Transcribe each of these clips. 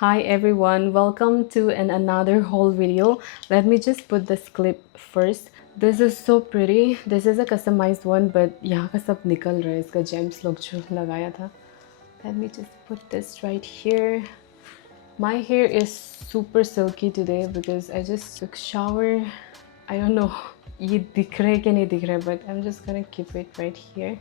Hi everyone, welcome to another haul video. Let me just put this clip first. This is so pretty. This is a customized one, but यहाँ का सब निकल रहा है इसका gems लोग जो लगाया था. Let me just put this right here. My hair is super silky today because I just took shower. I don't know ये दिख रहा है कि नहीं दिख रहा है, but I'm just gonna keep it right here.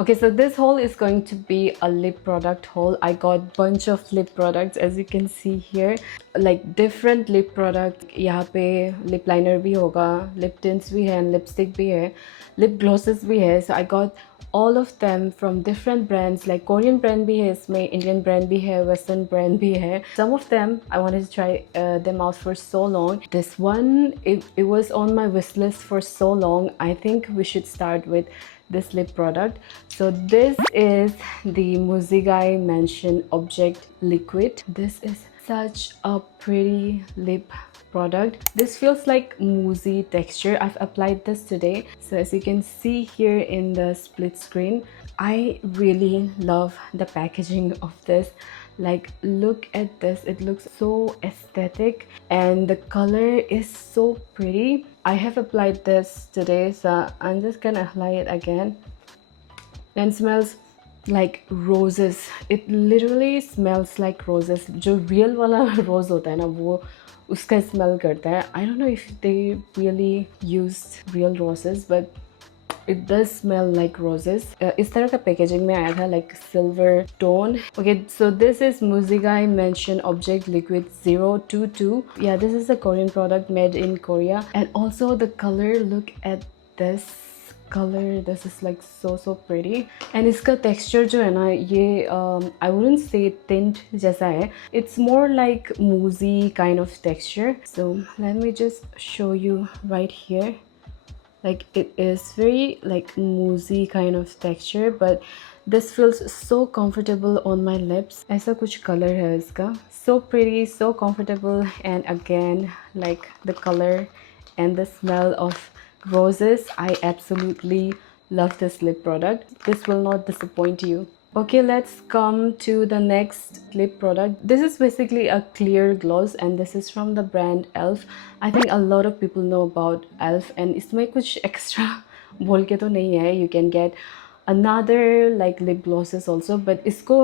Okay, so this haul is going to be a lip product haul. I got bunch of lip products as you can see here, like different lip product. यहाँ पे lip liner भी होगा, lip tints भी है, lipstick भी है, lip glosses भी है. So I got all of them from different brands, like Korean brand भी है इसमें, Indian brand भी है, Western brand भी है. Some of them I wanted to try them out for so long. This one, it was on my wish list for so long. I think we should start with this lip product. So this is the Muzigai Mansion Object Liquid. This is such a pretty lip product. This feels like moussey texture. I've applied this today, so as you can see here in the split screen, I really love the packaging of this. Like, look at this, it looks so aesthetic and the color is so pretty. I have applied this today, so I'm just gonna apply it again, and smells like roses. It literally smells like roses. जो real वाला rose होता है ना, वो उसका smell करता है. I don't know if they really used real roses, but it does smell like roses. इस तरह का packaging में आया था, like silver tone. Okay, so this is Muzigai Mansion Object Liquid 022. Yeah, this is a Korean product made in Korea. And also the color, look at this color. This is like so pretty. And इसका texture जो है ना, ये I wouldn't say tint जैसा है. It's more like moussey kind of texture. So let me just show you right here. Like, it is very like moussey kind of texture, but this feels so comfortable on my lips. ऐसा कुछ color है इसका. So pretty, so comfortable, and again, like the color and the smell of roses. I absolutely love this lip product. This will not disappoint you. Okay, let's come to the next lip product. This is basically a clear gloss and this is from the brand ELF. I think a lot of people know about ELF, and इसमें कुछ extra बोल के तो नहीं है. You can get another like lip glosses also, but इसको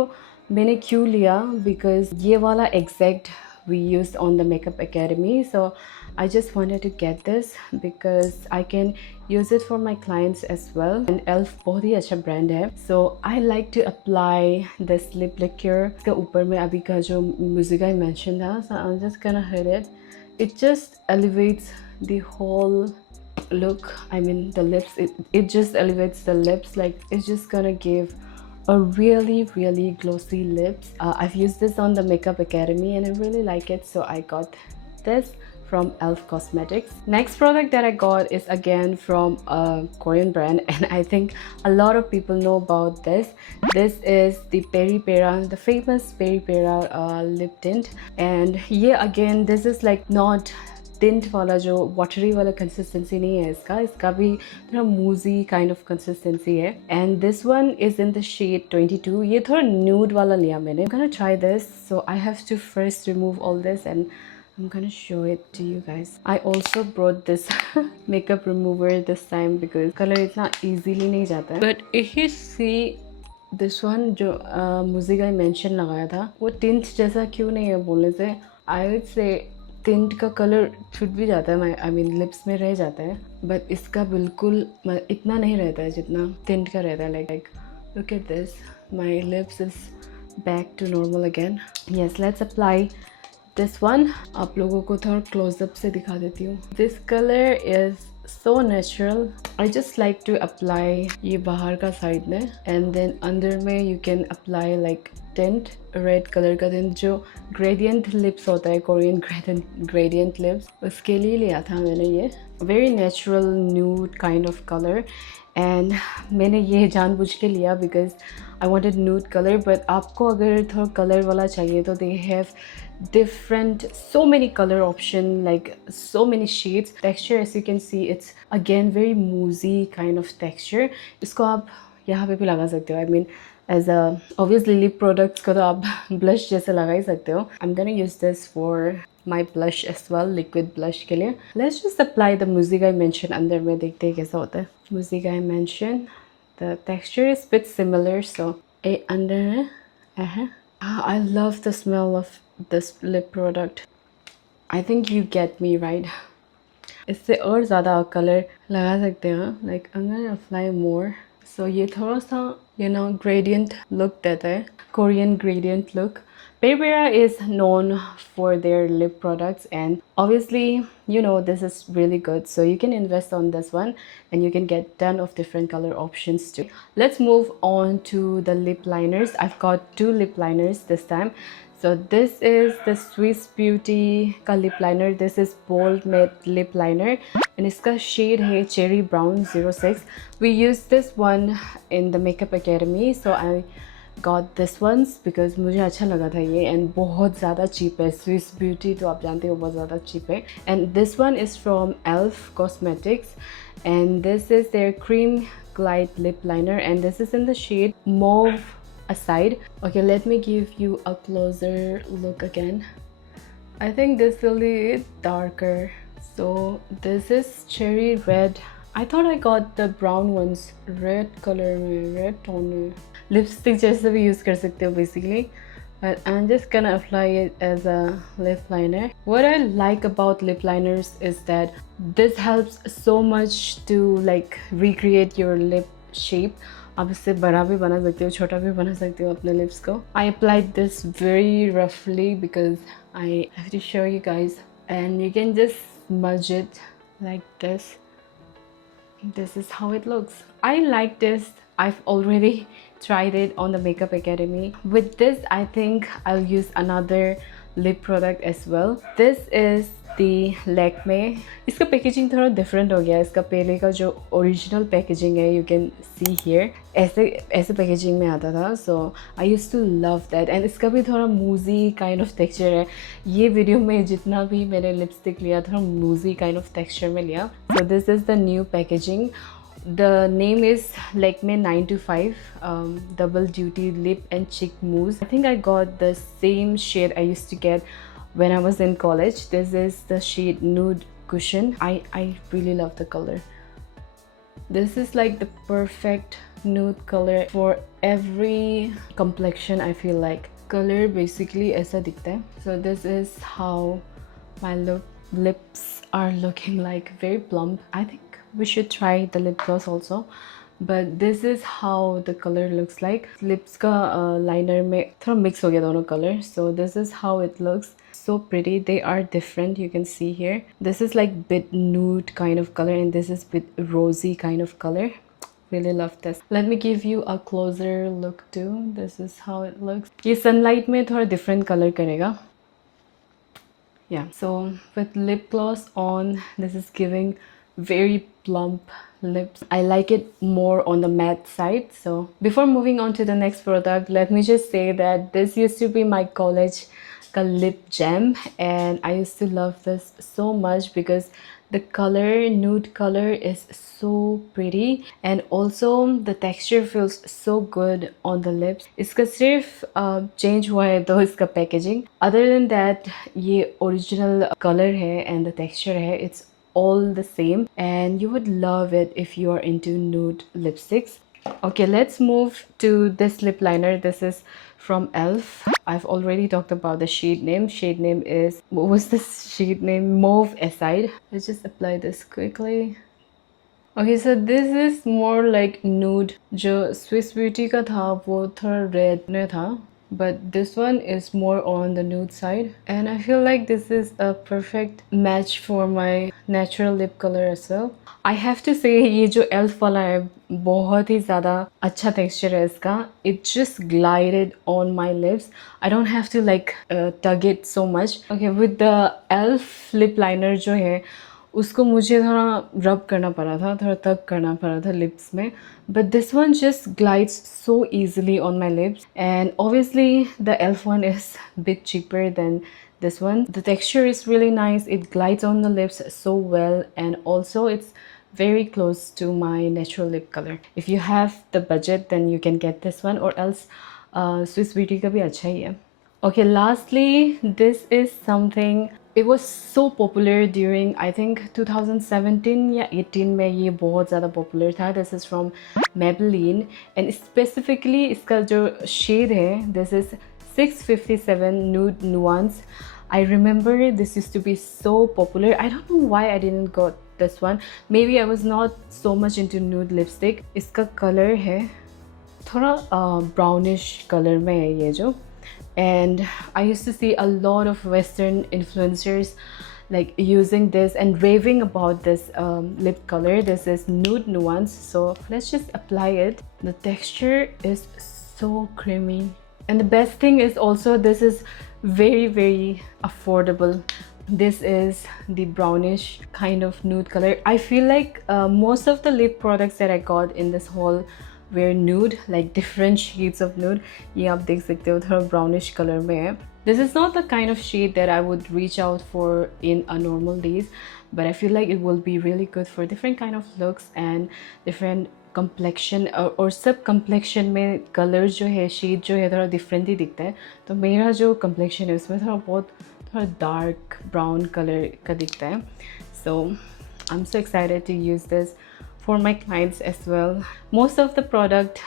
मैंने क्यों लिया, because ये वाला exact we used on the Makeup Academy. So I just wanted to get this because I can use it for my clients as well. And ELF बहुत ही अच्छा brand है. So I like to apply this lip liqueur. इसके ऊपर में अभी का जो Muzigai Mansion था, so I'm just gonna hit it. It just elevates the whole look. I mean the lips. It just elevates the lips. Like, it's just gonna give a really glossy lips. I've used this on the Makeup Academy and I really like it, so I got this from ELF Cosmetics. Next product that I got is again from a Korean brand, and I think a lot of people know about this. This is the Peri Pera, the famous Peri Pera lip tint. And yeah, again, this is like not tint वाला जो watery वाला consistency नहीं है इसका भी थोड़ा मूजी kind of consistency है. And this one is in the shade 22. ये थोड़ा न्यूड वाला लिया मैंने. I'm gonna try this, so I have to first remove all this and I'm gonna show it to you guys. I also brought this makeup remover this time because color इतना easily नहीं जाता है. But if you see this one जो Muzigai Mansion लगाया था, वो tint जैसा क्यों नहीं है बोलने से, I would say टिंट का कलर छूट भी जाता है. आई मीन लिप्स में रह जाता है, बट इसका बिल्कुल इतना नहीं रहता है जितना टिंट का रहता है. Like look at this, my lips is back to normal again. Yes, let's apply this one. आप लोगों को थोड़ा क्लोजअप से दिखा देती हूँ. This colour is so natural. I just like to apply ये बाहर का साइड में, and then अंदर में you can apply like tint, red color का tint जो gradient lips होता है, Korean gradient lips, उसके लिए लिया था मैंने ये. Very natural nude kind of color, and मैंने ये जानबूझ के लिया because I wanted nude color. But आपको अगर थोड़ा color वाला चाहिए तो they have different, so many color option, like so many shades. Texture, as you can see, it's again very moussey kind of texture. इसको आप यहाँ पे भी लगा सकते हो. I mean as a obviously lip products को तो आप ब्लश जैसे लगा ही सकते हो. I am gonna use this for my blush as well, liquid blush के लिए. Let's just apply the music I mention अंदर में, देखते हैं कैसा होता है. Music I mention, the texture is bit similar, so a अंदर है. I love the smell of this lip product. I think you get me right. इससे और ज़्यादा कलर लगा सकते हैं. Like I am gonna apply more. So ये थोड़ा सा ग्रेडियंट लुक देता है, Korean gradient look. Berbera is known for their lip products, and obviously this is really good, so you can invest on this one and you can get ton of different color options too. Let's move on to the lip liners. I've got 2 lip liners this time. So this is the Swiss Beauty का lip liner. This is bold matte lip liner and इसका shade है cherry brown 06. We used this one in the Makeup Academy, so I got this ones because मुझे अच्छा लगा था ये, and बहुत ज़्यादा cheap है. Swiss Beauty तो आप जानते हो बहुत ज़्यादा cheap है. And this one is from Elf Cosmetics, and this is their cream glide lip liner, and this is in the shade mauve aside. Okay, let me give you a closer look again. I think this will be darker. So this is cherry red. I thought I got the brown ones red color में, red tone में. Lipstick जैसे भी use कर सकते हो basically. But I'm just gonna apply it as a lip liner. What I like about lip liners is that this helps so much to like recreate your lip shape. आप इससे बड़ा भी बना सकते हो, छोटा भी बना सकते हो अपने लिप्स को. I applied this very roughly because I have to show you guys, and you can just smudge it like this. This is how it looks. I like this. I've already tried it on the Makeup Academy. With this, I think I'll use another lip product as well. This is the Lakme. इसका packaging थोड़ा different हो गया. इसका पहले का जो original packaging है, you can see here, ऐसे पैकेजिंग में आता था. So I use to love that. And इसका भी थोड़ा मूजी काइंड ऑफ टेक्सचर है. ये वीडियो में जितना भी मैंने लिपस्टिक लिया थोड़ा मूजी काइंड ऑफ टेक्सचर में लिया. So this is the new packaging. The name is Lakme 925 Double Duty Lip and Cheek Mousse. I think I got the same shade I used to get when I was in college. This is the shade Nude Cushion. I really love the color. This is like the perfect nude color for every complexion, I feel like. Color basically ऐसा दिखता है. So this is how my lips are looking like, very plump. I think we should try the lip gloss also, but this is how the color looks like. Lips का liner में थोड़ा mix हो गया दोनों color. So this is how it looks. So pretty. They are different, you can see here. This is like bit nude kind of color, and this is bit rosy kind of color. Really love this. Let me give you a closer look too. This is how it looks. ये sunlight में थोड़ा different color करेगा. Yeah, so with lip gloss on, this is giving very plump lips. I like it more on the matte side. So before moving on to the next product, let me just say that this used to be my college lip gem, and I used to love this so much because the color, nude color, is so pretty, and also the texture feels so good on the lips. इसका सिर्फ change हुआ है तो इसका packaging. Other than that, ये original color है and the texture है, it's all the same, and you would love it if you are into nude lipsticks. Okay, let's move to this lip liner. This is from Elf. I've already talked about the shade name. Shade name is, what was this shade name? Mauve Aside. Let's just apply this quickly. Okay, so this is more like nude. जो Swiss Beauty का था वो थोड़ा red में था, but this one is more on the nude side, and I feel like this is a perfect match for my natural lip color as well. I have to say ये जो Elf वाला है बहुत ही ज़्यादा अच्छा texture है इसका. It just glided on my lips. I don't have to like tug it so much. Okay, with the Elf lip liner जो है उसको मुझे थोड़ा रब करना पड़ा था, थोड़ा तग करना पड़ा था लिप्स में. But this one just glides so easily on my lips, and obviously the Elf one is a bit cheaper than this one. The texture is really nice. It glides on the lips so well, and also it's very close to my natural lip color. If you have the budget, then you can get this one, or else Swiss Beauty का भी अच्छा ही है. Okay, lastly, this is something, it was so popular during I think 2017 या 18 में ये बहुत ज़्यादा popular था. This is from Maybelline and specifically इसका जो shade है, this is 657 Nude Nuance. I remember this used to be so popular. I don't know why I didn't got this one. Maybe I was not so much into nude lipstick. इसका color है थोड़ा brownish color में है ये जो. And I used to see a lot of Western influencers like using this and raving about this lip color. This is Nude Nuance, so let's just apply it. The texture is so creamy, and the best thing is also this is very affordable. This is the brownish kind of nude color. I feel like most of the lip products that I got in this haul were nude, like different shades of nude. ये आप देख सकते हो थोड़ा brownish color में है. This is not the kind of shade that I would reach out for in a normal days, but I feel like it will be really good for different kind of looks and different complexion. और सब complexion में color जो है, shade जो है थोड़ा different ही दिखता है. तो मेरा जो complexion है उसमें थोड़ा dark brown color का दिखता है. So I'm so excited to use this for my clients as well. Most of the product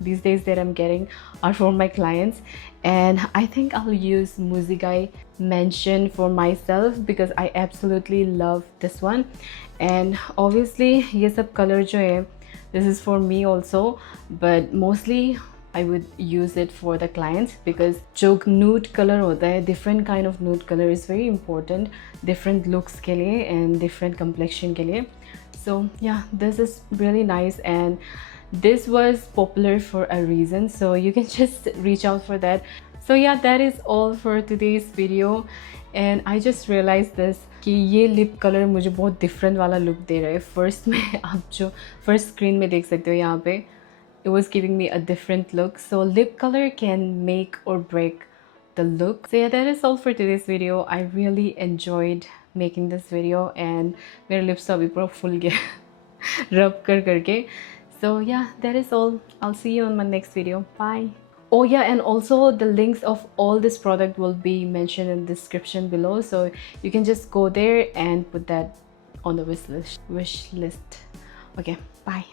these days that I'm getting are for my clients, and I think I'll use Musigai Mansion for myself because I absolutely love this one. And obviously ये सब color जो है, this is for me also, but mostly I would use it for the clients because जो nude color होता है, different kind of nude color is very important different looks के लिए and different complexion के लिए. So yeah, this is really nice and this was popular for a reason, so you can just reach out for that. So yeah, that is all for today's video, and I just realized this कि ये lip color मुझे बहुत different वाला look दे रहा है. First में आप जो first screen में देख सकते हो यहाँ पे, it was giving me a different look. So lip color can make or break the look. So yeah, that is all for today's video. I really enjoyed making this video and मेरे lips अभी पूरा फूल गया rub करके. So yeah, that is all. I'll see you on my next video. Bye. Oh yeah, and also the links of all this product will be mentioned in the description below, so you can just go there and put that on the wish list. Okay, bye.